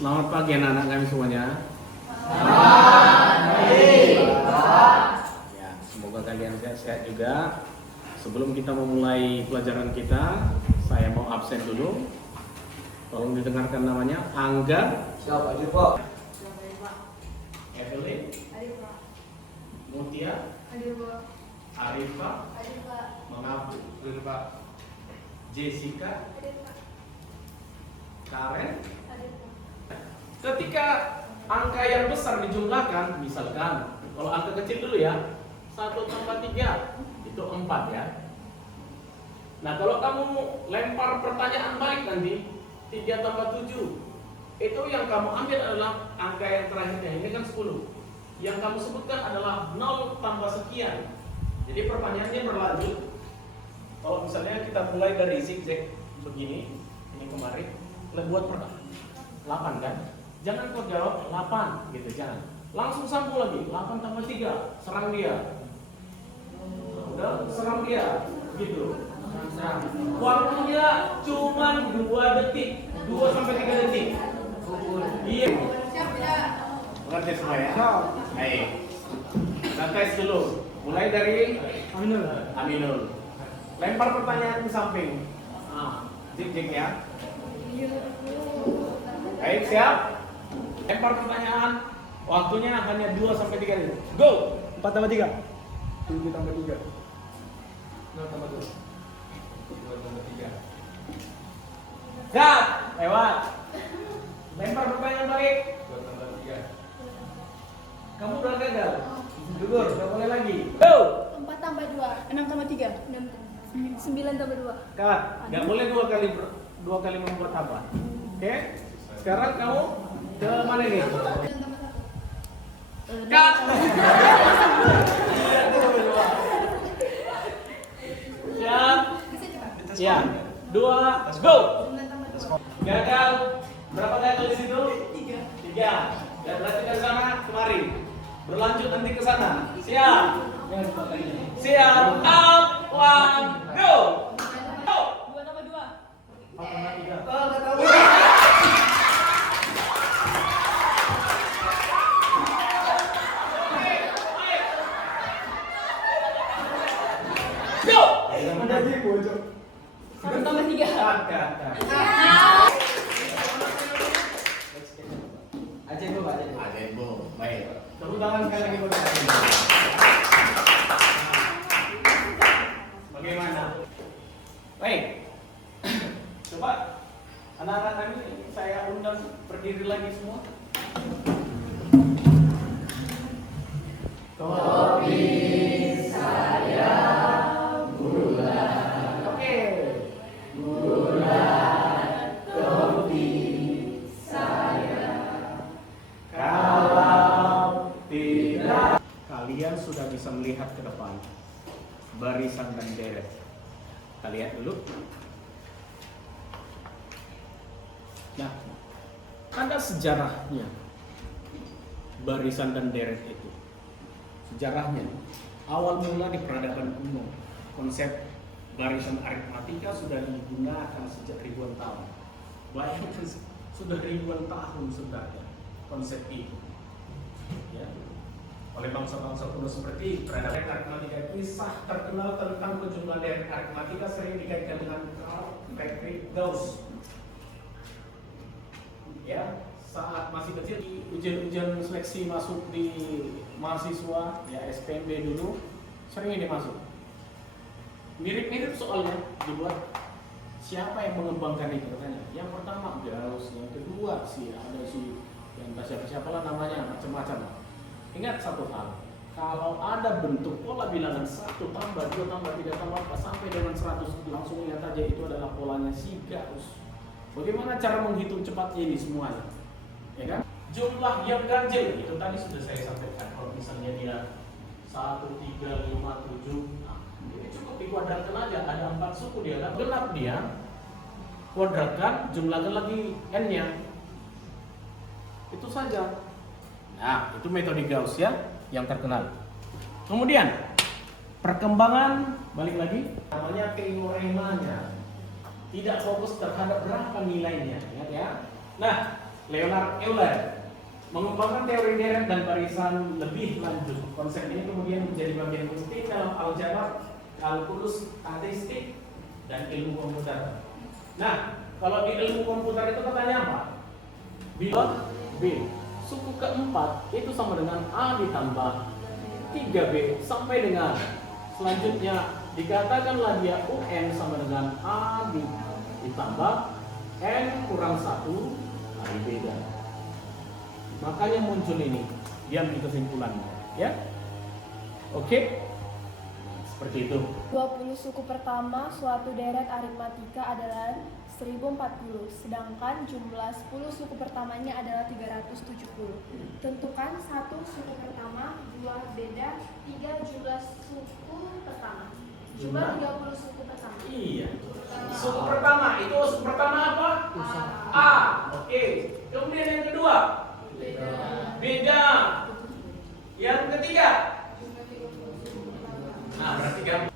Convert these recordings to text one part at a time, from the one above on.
Selamat pagi anak-anak kami semuanya. Ya, semoga kalian sehat-sehat juga. Sebelum kita memulai pelajaran kita, saya mau absen dulu. Tolong didengarkan namanya. Angga. Siapa aja Pak? Evelyn. Adik Pak. Mutia. Adik Pak. Arifa. Adik Pak. Mengaku. Pak. Jessica. Adik Pak. Karen. Adik Pak. Ketika angka yang besar dijumlahkan, misalkan kalau angka kecil dulu ya, 1 tambah 3 itu 4 ya. Nah kalau kamu lempar pertanyaan balik nanti 3 tambah 7, itu yang kamu ambil adalah angka yang terakhirnya, ini kan 10. Yang kamu sebutkan adalah 0 tambah sekian. Jadi pertanyaannya berlanjut. Kalau misalnya kita mulai dari zigzag begini, ini kemarin, buat pertanyaan 8 kan? Jangan kau jawab 8 gitu, jangan. Langsung sambung lagi, 8 tambah 3, serang dia. Udah, serang dia, gitu. Waktunya cuma 2 detik, 2 sampai 3 detik. Iya. Siap tidak? Mengerti semua ya? Baik. Kita tes dulu. Mulai dari Aminul. Lempar pertanyaan ke samping. Cek ya. Baik, siap? Lempar pertanyaan. Waktunya hanya 2 sampai 3 detik. Go. 4 tambah 3 7 tambah 3 0 tambah 2 2 tambah 3 Gap. Lewat. Lempar pertanyaan balik. 2 tambah 3 Kamu udah gagal. Gugur, udah mulai lagi. Go. 4 tambah 2. 6 tambah 3. 9 tambah 2. Kak, nggak boleh dua kali membuat apa. Oke? Sekarang kamu ke mana nih? 9 tambah 1. Kak. Siap. Bisa cepat. Ya. 2, go. 9 tambah 2. Gagal. Berapa gagal di situ? 3. 3. Dan berarti dari sana kemari. Berlanjut nanti ke sana. Siap. Siap. Up, 1, go. Go. 2 tambah 2. 4 tambah 3. nggak tahu Go. udah aja bocor 1 tambah 3. Kat. aja itu Pak Ada ibu, baik. Tepuk tangan sekali lagi buat saya. Bagaimana? Baik. Coba anak-anak kami saya undang berdiri lagi semua. Kopi saya gula. Oke. Gula kopi saya. Kalau tidak, kalian sudah bisa melihat ke depan barisan dan deret. Kita lihat dulu. Nah, ada sejarahnya barisan dan deret itu. Sejarahnya awal mula di peradaban kuno, konsep barisan aritmatika sudah digunakan sejak ribuan tahun. Bayangkan sudah ribuan tahun sudah ya konsep itu. Ya. Oleh bangsa-bangsa kuno seperti peradaban aritmatika, kisah terkenal tentang penjumlahan deret aritmatika sering dikaitkan dengan Carl Friedrich Gauss. Ya, saat masih kecil di ujian-ujian seleksi masuk di mahasiswa ya SPMB dulu sering ini masuk. Mirip-mirip soalnya dibuat siapa yang mengembangkan itu katanya. Yang pertama Gauss, yang kedua ada yang entah siapa lah namanya macam-macam. Ingat satu hal, kalau ada bentuk pola bilangan 1 tambah 2 tambah 3 tambah 4 sampai dengan 100 langsung lihat aja itu adalah polanya si Gauss. Bagaimana cara menghitung cepatnya ini semuanya? Ya kan? Jumlah yang ganjil itu tadi sudah saya sampaikan. Kalau misalnya dia 1, 3, 5, 7, nah, ini cukup dikuadratkan aja. Ada 4 suku dia kan? Genap dia, kuadratkan, jumlahkan lagi n-nya. Itu saja. Nah, itu metode Gauss ya, yang terkenal. Kemudian perkembangan balik lagi namanya teoremanya. Tidak fokus terhadap berapa nilainya, ingat ya. Nah, Leonard Euler mengembangkan teori deret dan barisan lebih lanjut. Konsep ini kemudian menjadi bagian penting dalam aljabar, kalkulus, statistik, dan ilmu komputer. Nah, kalau di ilmu komputer itu katanya apa? Bila B suku keempat itu sama dengan A ditambah 3B sampai dengan selanjutnya dikatakanlah dia UN sama dengan A ditambah N kurang 1 kali beda. Makanya muncul ini, dia ambil kesimpulannya, ya. Oke, seperti itu. 20 suku pertama suatu deret aritmatika adalah 1040, sedangkan jumlah 10 suku pertamanya adalah 370. Tentukan 1 suku pertama, 2 beda, 3 jumlah suku pertama. Jumlah 30 suku pertama. Iya. Suku pertama itu suku pertama apa? A. Oke. Kemudian yang kedua beda. Yang ketiga. Nah, berarti kan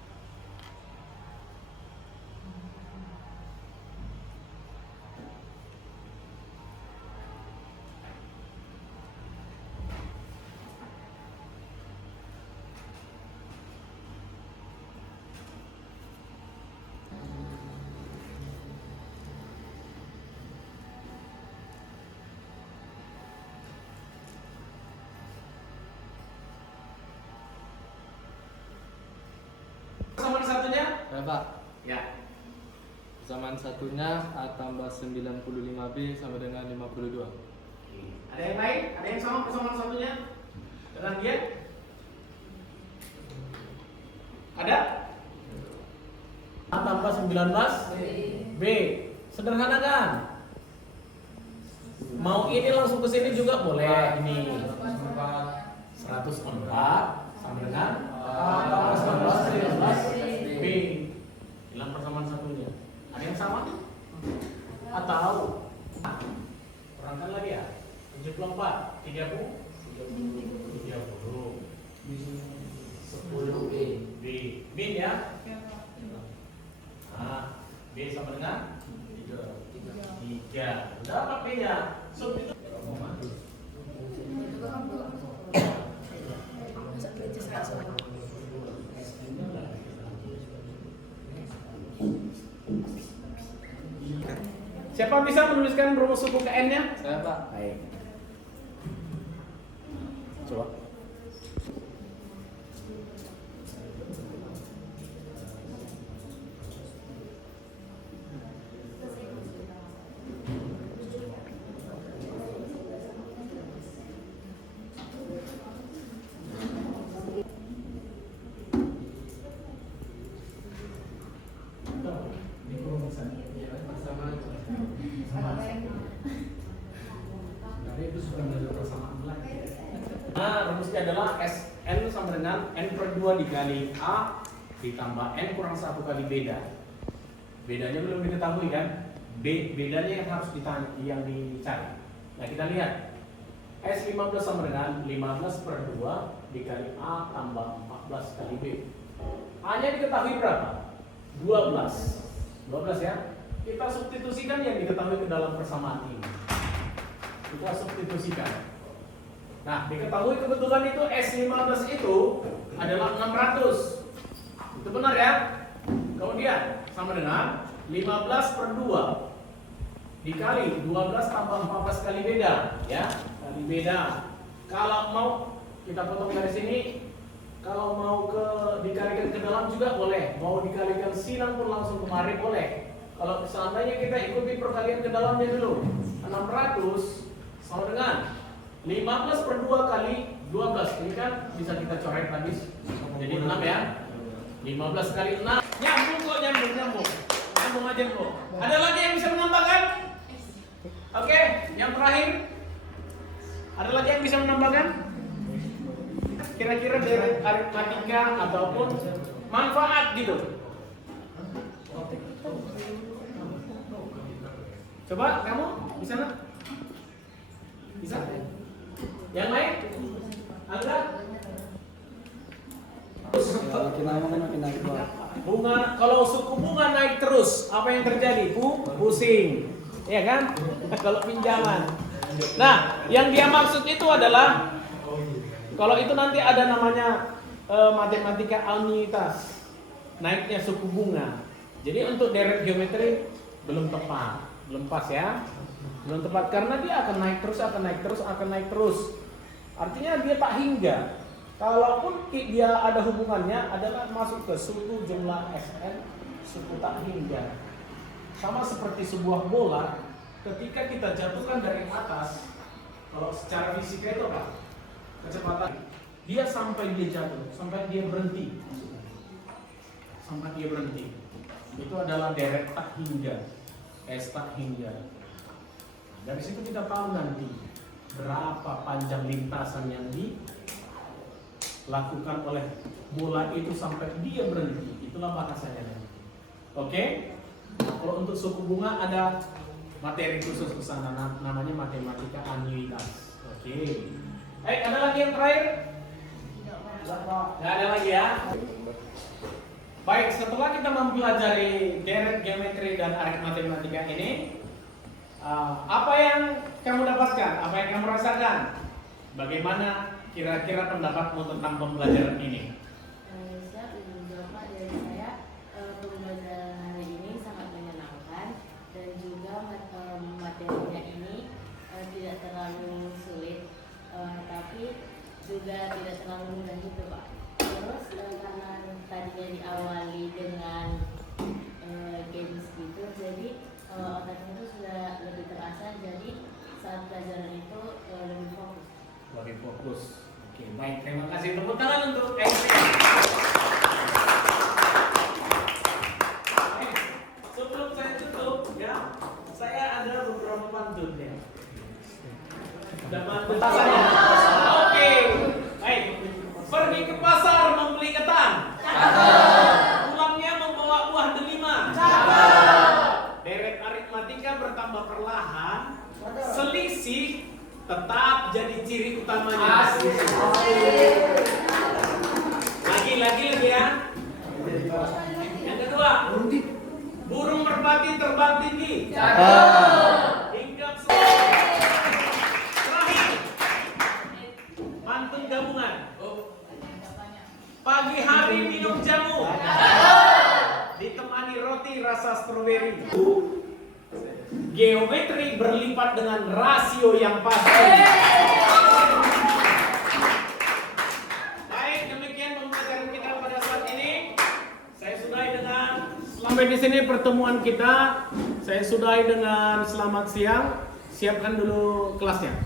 persamaan satunya? Ya Pak, Ya. persamaan satunya A tambah 95B sama dengan 52. Ada yang lain? Ada yang sama persamaan satunya dengan dia? Ada? A tambah 19 B. Sederhanakan. Mau ini langsung ke sini juga boleh. Ini 104 sama dengan A tambah 19 B. Hilang persamaan satunya. Ada yang sama? Atau kurangkan lagi ya. 74 30 10 B min ya. Nah, B sama dengan 3. Udah apa B-nya? Sub itu siapa bisa menuliskan rumus suku ke N-nya? Saya Pak. Baik. Coba. Nah, rumusnya adalah Sn sama dengan N per 2 dikali A ditambah N kurang 1 kali beda. Bedanya belum diketahui kan? Bedanya yang harus dicari. Nah, kita lihat S15 sama dengan 15 per 2 dikali A tambah 14 kali B. A-nya diketahui berapa? 12 ya. Kita substitusikan yang diketahui ke dalam persamaan ini. Kita substitusikan. Nah, diketahui kebetulan itu S15 itu adalah 600. Itu benar ya? Kemudian sama dengan 15 per 2 dikali 12 tambah 14 kali beda, ya. Kali beda. Kalau mau kita potong dari sini, kalau mau dikalikan ke dalam juga boleh. Mau dikalikan silang pun langsung kemari boleh. Kalau seandainya kita ikuti perkalian ke dalamnya dulu, 600 sama dengan 15 per 2 kali 12. Ini kan bisa kita coret habis. Jadi 6 ya. 15 kali 6. Nyambung kok, nyambung. Nyambung aja kok. Ada lagi yang bisa menambahkan? Oke, yang terakhir. Ada lagi yang bisa menambahkan? Kira-kira dari aritmatika ataupun manfaat gitu. Coba kamu di sana. Bisa? Yang lain? Angga? Bunga, kalau suku bunga naik terus, apa yang terjadi? Pusing, ya kan? Kalau pinjaman. Nah, yang dia maksud itu adalah kalau itu nanti ada namanya matematika anuitas, naiknya suku bunga. Jadi untuk deret geometri belum tepat, belum pas ya, belum tepat karena dia akan naik terus, akan naik terus, akan naik terus. Artinya dia tak hingga. Kalaupun dia ada hubungannya adalah masuk ke suku jumlah Sn, suku tak hingga. Sama seperti sebuah bola, ketika kita jatuhkan dari atas, kalau secara fisika itu apa? Kecepatan. Dia sampai dia jatuh, sampai dia berhenti. Sampai dia berhenti. Itu adalah deret tak hingga. S tak hingga. Dari situ kita tahu nanti berapa panjang lintasan yang dilakukan oleh bola itu sampai dia berhenti. Itulah bahasanya nanti. Oke? Nah, kalau untuk suku bunga ada materi khusus ke sana, namanya matematika anuitas. Oke. Ada lagi yang terakhir? Nggak ada lagi ya? Baik, setelah kita mempelajari deret geometri dan aritmatika ini, apa yang kamu dapatkan? Apa yang kamu rasakan? Bagaimana kira-kira pendapatmu tentang pembelajaran ini? Dari saya, pembelajaran hari ini sangat menyenangkan dan juga materinya ini tidak terlalu sulit, tapi juga tidak terlalu mudah gitu Pak. Terus karena tadinya diawali dengan games gitu, jadi otaknya itu sudah lebih terasa, jadi saat pelajaran itu lebih fokus. Lebih fokus. Oke, baik. Terima kasih. Tepuk tangan untuk MC. Sebelum saya tutup, ya, saya ada beberapa pantun ya. Ada pantun saya. Oke, baik. Pergi ke pasar membeli ketan. Pulangnya membawa buah delima. Deret aritmatika bertambah perlahan. Selisih tetap jadi ciri utamanya. Lagi ya. Yang kedua, burung merpati terbang tinggi. Hinggap terakhir, pantun gabungan. Pagi hari minum jamu, ditemani roti rasa stroberi. Geometri berlipat dengan rasio yang pasti. Baik, demikian pembelajaran kita pada saat ini. Saya sudahi dengan sampai di sini pertemuan kita. Saya sudahi dengan selamat siang. Siapkan dulu kelasnya.